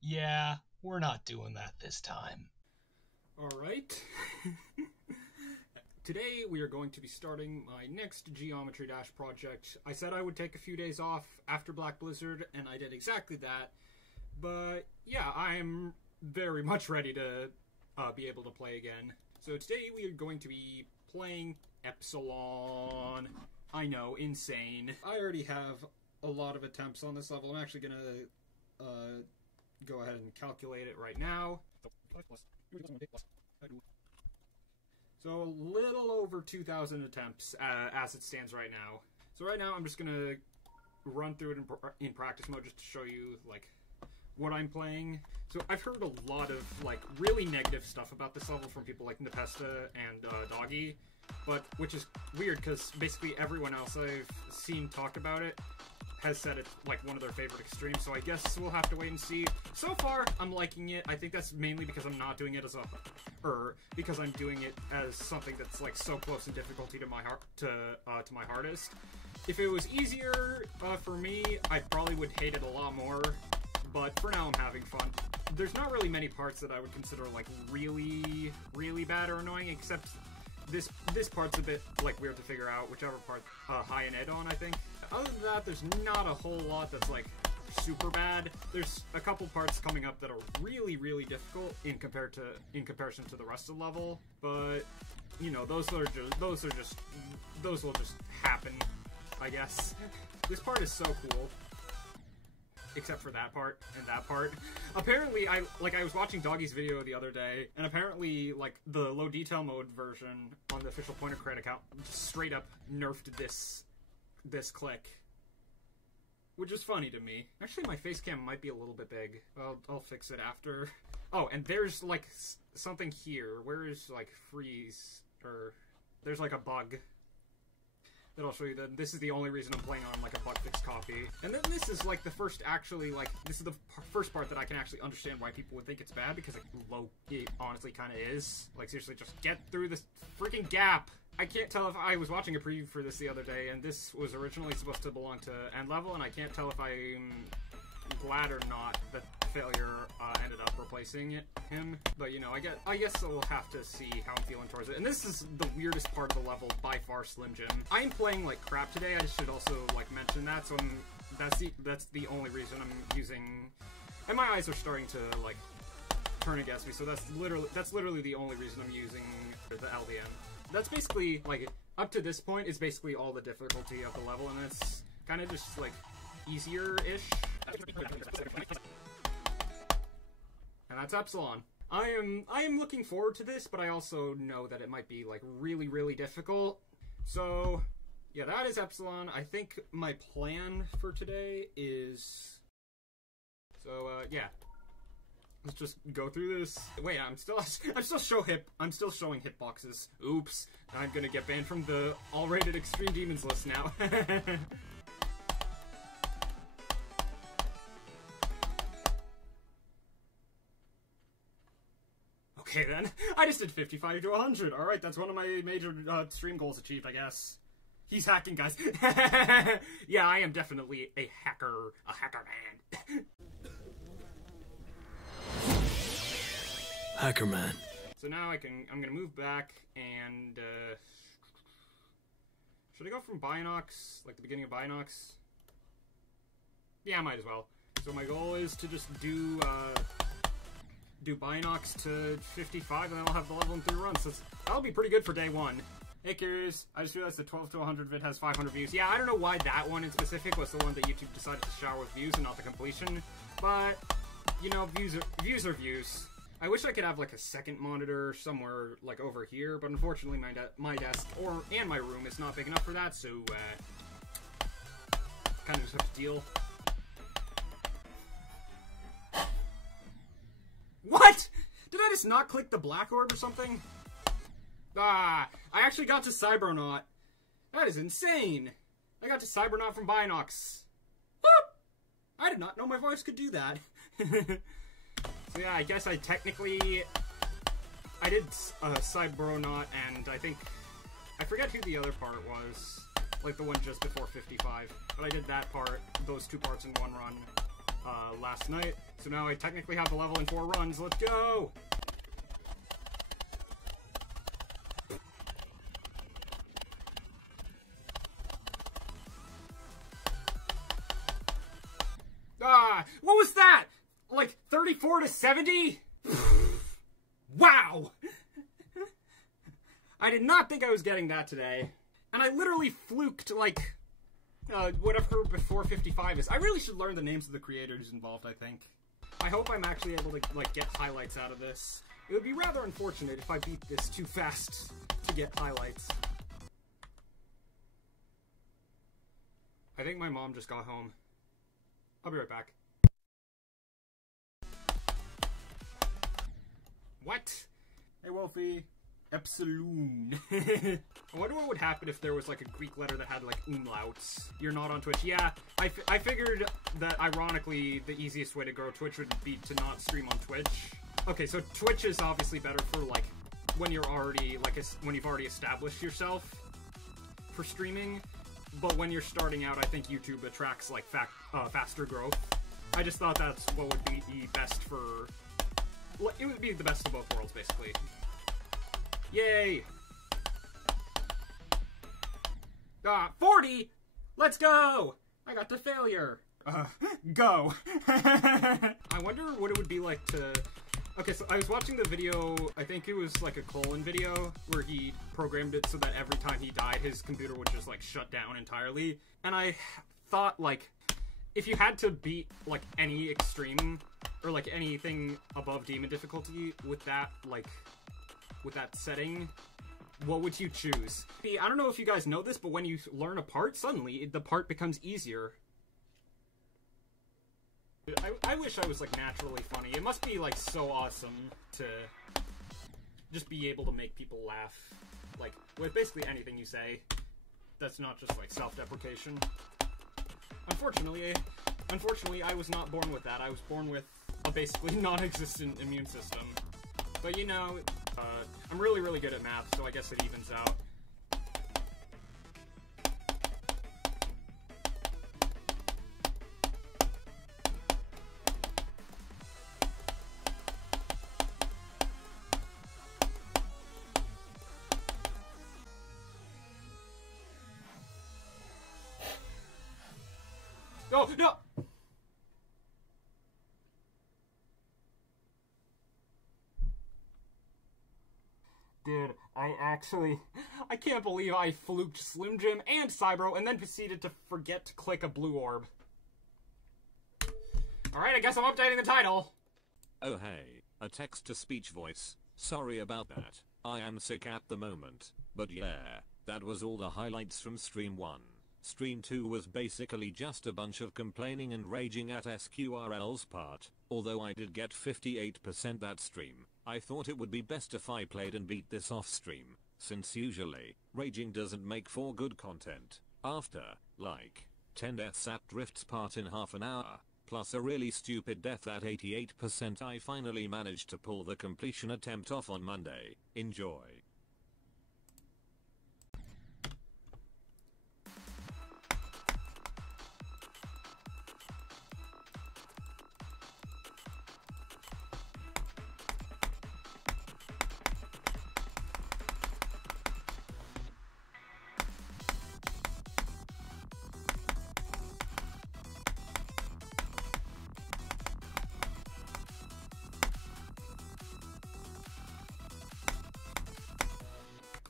Yeah, we're not doing that this time. Alright. Today we are going to be starting my next Geometry Dash project. I said I would take a few days off after Black Blizzard, and I did exactly that. But yeah, I'm very much ready to be able to play again. So today we are going to be playing Epsilon. I know, insane. I already have a lot of attempts on this level. I'm actually gonna go ahead and calculate it right now. So a little over 2,000 attempts as it stands right now. So right now I'm just gonna run through it in practice mode just to show you like what I'm playing. So I've heard a lot of like really negative stuff about this level from people like npesta and Doggie, but which is weird because basically everyone else I've seen talk about it has said it's like one of their favorite extremes, so I guess we'll have to wait and see. So far, I'm liking it. I think that's mainly because I'm not doing it as because I'm doing it as something that's like so close in difficulty to my to my hardest. If it was easier for me, I probably would hate it a lot more. But for now, I'm having fun. There's not really many parts that I would consider like really, really bad or annoying, except this part's a bit like weird to figure out. Whichever part high and ed on, I think. Other than that, there's not a whole lot that's like super bad. There's a couple parts coming up that are really, really difficult in comparison to the rest of the level. But you know, those will just happen, I guess. This part is so cool. Except for that part and that part. Apparently, I was watching Doggie's video the other day, and apparently, like, the low detail mode version on the official Pointer Crate account just straight up nerfed this click. Which is funny to me. Actually, my face cam might be a little bit big. I'll fix it after. Oh, and there's, like, something here. Where is, like, freeze? Or, there's, like, a bug that I'll show you. That this is the only reason I'm playing on like a bug fix copy. And then this is like the first this is the first part that I can actually understand why people would think it's bad, because it honestly kind of is. Like seriously, just get through this freaking gap. I can't tell if I was watching a preview for this the other day, and this was originally supposed to belong to end level, and I can't tell if I'm glad or not that failure ended up replacing him. But you know, I guess we'll have to see how I'm feeling towards it. And this is the weirdest part of the level by far, SlimJim. I am playing like crap today. I should also like mention that. So that's the only reason I'm using. And my eyes are starting to like turn against me. So that's literally the only reason I'm using the LDM. That's basically like up to this point is basically all the difficulty of the level, and it's kind of just like easier-ish. And that's Epsilon. I am looking forward to this, but I also know that it might be like really, really difficult. So yeah, that is Epsilon. I think my plan for today is yeah. Let's just go through this. Wait, I'm still showing hitboxes. Oops. I'm gonna get banned from the all-rated Extreme Demons list now. Okay then, I just did 55 to 100. Alright, that's one of my major stream goals achieved, I guess. He's hacking, guys. Yeah, I am definitely a hacker man. Hacker man. So now I'm gonna move back and, should I go from Binox, like the beginning of Binox? Yeah, I might as well. So my goal is to just do Binox to 55, and then I'll have the level in 3 runs. So that'll be pretty good for day 1. Hey, curious, I just realized the 12 to 100 vid has 500 views. Yeah, I don't know why that one in specific was the one that YouTube decided to shower with views and not the completion. But, you know, views are views. I wish I could have, like, a second monitor somewhere, like, over here, but unfortunately my desk and my room is not big enough for that, so, kind of just have to deal. What? Did I just not click the black orb or something? Ah, I actually got to Cybernaut. That is insane. I got to Cybernaut from Binox. Whoop! I did not know my voice could do that. So yeah, I guess I technically... I did Cybernaut, and I forget who the other part was. Like the one just before 55. But I did that part, those 2 parts in 1 run. last night. So now I technically have the level in 4 runs. Let's go! What was that? Like 34 to 70? Wow! I did not think I was getting that today. And I literally fluked, like, whatever before 55 is. I really should learn the names of the creators involved, I think. I hope I'm actually able to, like, get highlights out of this. It would be rather unfortunate if I beat this too fast to get highlights. I think my mom just got home. I'll be right back. What? Hey, Wolfie. Epsilon. I wonder what would happen if there was, like, a Greek letter that had, like, umlauts. You're not on Twitch. Yeah, I figured that, ironically, the easiest way to grow Twitch would be to not stream on Twitch. Okay, so Twitch is obviously better for, like, when you're already, like, when you've already established yourself for streaming. But when you're starting out, I think YouTube attracts, like, faster growth. I just thought that's what would be the best for... It would be the best of both worlds, basically. Yay! 40! Let's go! I got the failure. Go! I wonder what it would be like to... Okay, so I was watching the video, I think it was like a colon video, where he programmed it so that every time he died, his computer would just, like, shut down entirely. And I thought, like, if you had to beat, like, any extreme, or, like, anything above demon difficulty with that, like, with that setting, what would you choose? See, I don't know if you guys know this, but when you learn a part, suddenly the part becomes easier. I wish I was, like, naturally funny. It must be, like, so awesome to just be able to make people laugh, like, with basically anything you say. That's not just, like, self-deprecation. Unfortunately, I was not born with that. I was born with a basically non-existent immune system. But, you know, I'm really, really good at math, so I guess it evens out. Oh, no! Dude, I can't believe I fluked SlimJim and Cybro and then proceeded to forget to click a blue orb. Alright, I guess I'm updating the title. Oh hey, a text-to-speech voice. Sorry about that. I am sick at the moment. But yeah, that was all the highlights from Stream 1. Stream 2 was basically just a bunch of complaining and raging at SQRL's part. Although I did get 58% that stream, I thought it would be best if I played and beat this off stream, since usually, raging doesn't make for good content. After, like, 10 deaths at Drift's part in half an hour, plus a really stupid death at 88%, I finally managed to pull the completion attempt off on Monday. Enjoy.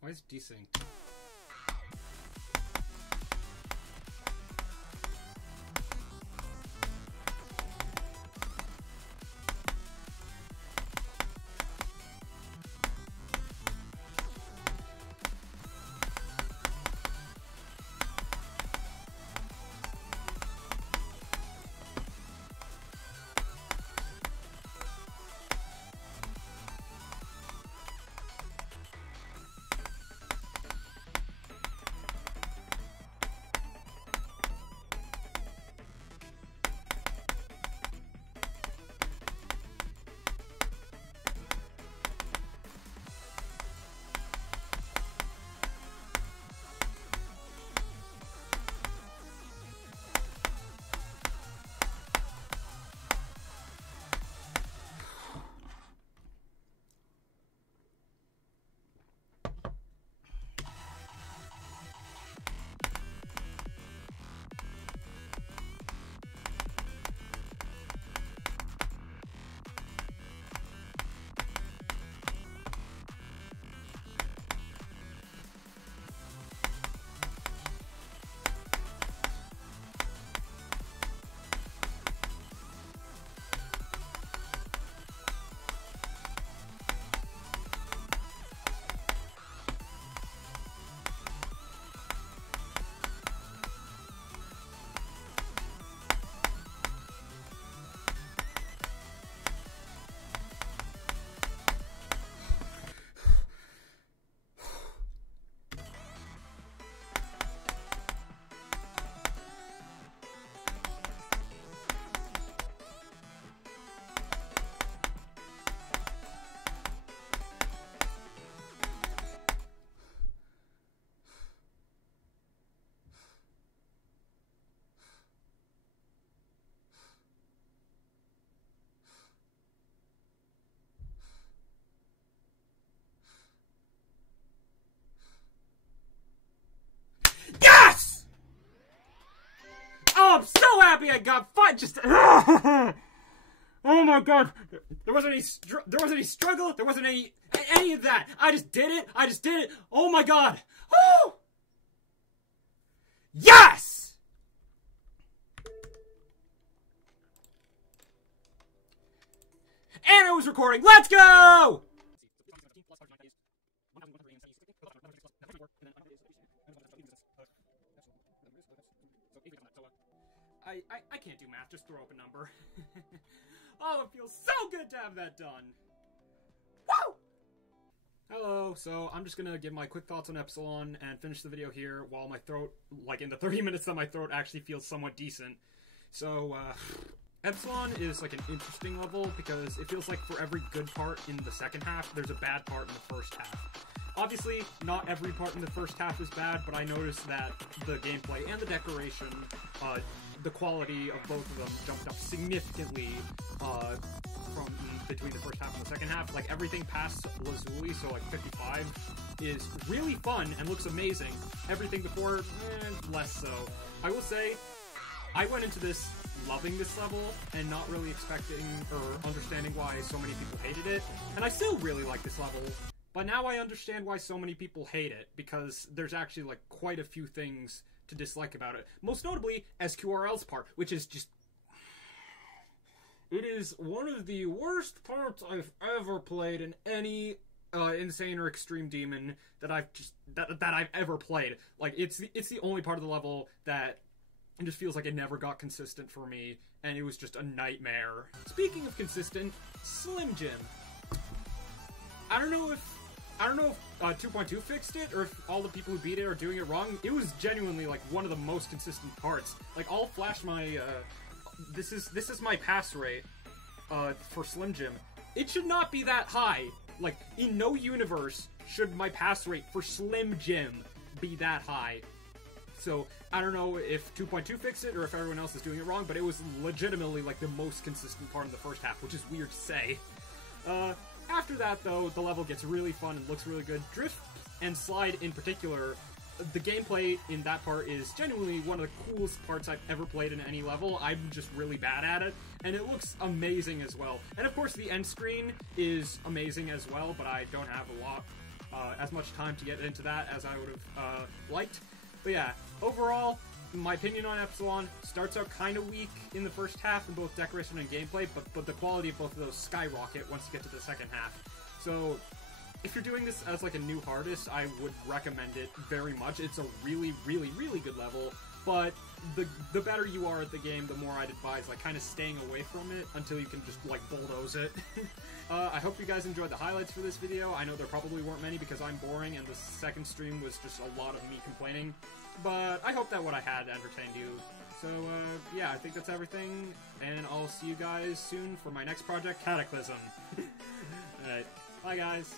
Why is desync? I'm so happy I got five. Just oh my god, there wasn't any struggle. There wasn't any of that. I just did it. Oh my god. Oh yes. And it was recording. Let's go. I can't do math, just throw up a number. Oh, it feels so good to have that done. Woo! Hello, so I'm just gonna give my quick thoughts on Epsilon and finish the video here while my throat, like in the 30 minutes that my throat actually feels somewhat decent. So, Epsilon is like an interesting level because it feels like for every good part in the second half, there's a bad part in the first half. Obviously, not every part in the first half is bad, but I noticed that the gameplay and the decoration, the quality of both of them jumped up significantly from between the first half and the second half. Like, everything past Lazuli, so like 55, is really fun and looks amazing. Everything before, less so. I will say, I went into this loving this level and not really expecting or understanding why so many people hated it, and I still really like this level. But now I understand why so many people hate it, because there's actually, like, quite a few things to dislike about it. Most notably, SQRL's part, which is just... It is one of the worst parts I've ever played in any insane or extreme demon that I've ever played. Like, it's the only part of the level that it just feels like it never got consistent for me, and it was just a nightmare. Speaking of consistent, SlimJim. I don't know if 2.2 fixed it, or if all the people who beat it are doing it wrong. It was genuinely, like, one of the most consistent parts. Like, I'll flash my, this is my pass rate, for SlimJim. It should not be that high. Like, in no universe should my pass rate for SlimJim be that high. So, I don't know if 2.2 fixed it, or if everyone else is doing it wrong, but it was legitimately, like, the most consistent part of the first half, which is weird to say. After that, though, the level gets really fun and looks really good. Drift and Slide in particular, the gameplay in that part is genuinely one of the coolest parts I've ever played in any level. I'm just really bad at it, and it looks amazing as well. And of course, the end screen is amazing as well, but I don't have as much time to get into that as I would have liked. But yeah, overall, my opinion on Epsilon starts out kind of weak in the first half in both decoration and gameplay, but the quality of both of those skyrocket once you get to the second half. So, if you're doing this as like a new hardest, I would recommend it very much. It's a really, really, really good level, but the better you are at the game, the more I'd advise like kind of staying away from it until you can just like bulldoze it. I hope you guys enjoyed the highlights for this video. I know there probably weren't many because I'm boring and the second stream was just a lot of me complaining. But I hope that what I had entertained you. So, yeah, I think that's everything, and I'll see you guys soon for my next project, Cataclysm. Alright, bye guys.